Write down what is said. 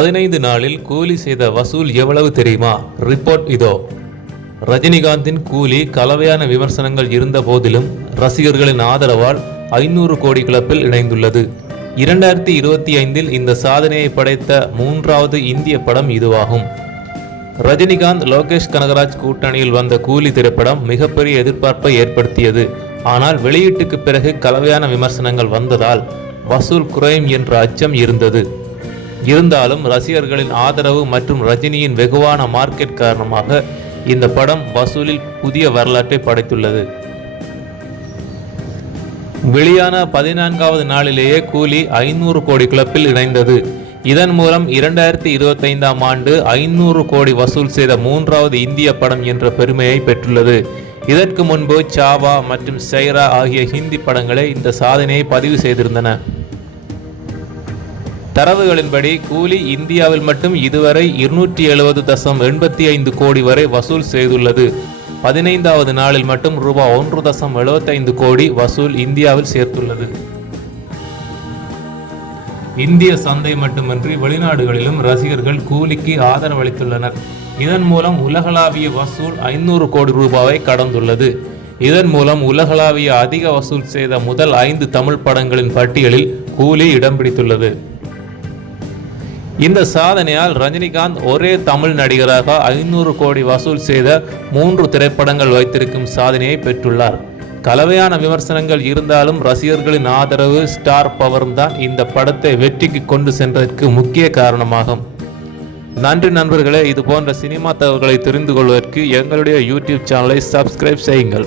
பதினைந்து நாளில் கூலி செய்த வசூல் எவ்வளவு தெரியுமா? ரிப்போர்ட் இதோ. ரஜினிகாந்தின் கூலி கலவையான விமர்சனங்கள் இருந்த போதிலும் ரசிகர்களின் ஆதரவால் ஐநூறு கோடி கிளப்பில் இணைந்துள்ளது. இரண்டாயிரத்தி இருபத்தி ஐந்தில் இந்த சாதனையை படைத்த மூன்றாவது இந்திய படம் இதுவாகும். ரஜினிகாந்த் லோகேஷ் கனகராஜ் கூட்டணியில் வந்த கூலி திரைப்படம் மிகப்பெரிய எதிர்பார்ப்பை ஏற்படுத்தியது. ஆனால் வெளியீட்டுக்கு பிறகு கலவையான விமர்சனங்கள் வந்ததால் வசூல் குறையும் என்ற அச்சம் இருந்தது. இருந்தாலும் ரசிகர்களின் ஆதரவு மற்றும் ரஜினியின் வெகுவான மார்க்கெட் காரணமாக இந்த படம் வசூலில் புதிய வரலாற்றை படைத்துள்ளது. வெளியான பதினான்காவது நாளிலேயே கூலி ஐநூறு கோடி கிளப்பில் இணைந்தது. இதன் மூலம் இரண்டாயிரத்தி இருபத்தைந்தாம் ஆண்டு ஐநூறு கோடி வசூல் செய்த மூன்றாவது இந்திய படம் என்ற பெருமையை பெற்றுள்ளது. இதற்கு முன்பு சாவா மற்றும் சைரா ஆகிய ஹிந்தி படங்களே இந்த சாதனையை பதிவு செய்திருந்தன. தரவுகளின்படி கூலி இந்தியாவில் மட்டும் இதுவரை இருநூற்றி எழுபது தசம் எண்பத்தி ஐந்து கோடி வரை வசூல் செய்துள்ளது. பதினைந்தாவது நாளில் மட்டும் ரூபாய் ஒன்று தசம் எழுபத்தைந்து கோடி வசூல் இந்தியாவில் சேர்த்துள்ளது. இந்திய சந்தை மட்டுமின்றி வெளிநாடுகளிலும் ரசிகர்கள் கூலிக்கு ஆதரவளித்துள்ளனர். இதன் மூலம் உலகளாவிய வசூல் ஐநூறு கோடி ரூபாவை கடந்துள்ளது. இதன் மூலம் உலகளாவிய அதிக வசூல் செய்த முதல் ஐந்து தமிழ் படங்களின் பட்டியலில் கூலி இடம் பிடித்துள்ளது. இந்த சாதனையால் ரஜினிகாந்த் ஒரே தமிழ் நடிகராக ஐநூறு கோடி வசூல் செய்த மூன்று திரைப்படங்கள் வைத்திருக்கும் சாதனையை பெற்றுள்ளார். கலவையான விமர்சனங்கள் இருந்தாலும் ரசிகர்களின் ஆதரவு ஸ்டார் பவரும் தான் இந்த படத்தை வெற்றிக்கு கொண்டு சென்றதற்கு முக்கிய காரணமாகும். நன்றி நண்பர்களே இது போன்ற சினிமா தகவல்களை தெரிந்து கொள்வதற்கு எங்களுடைய யூடியூப் சேனலை சப்ஸ்கிரைப் செய்யுங்கள்.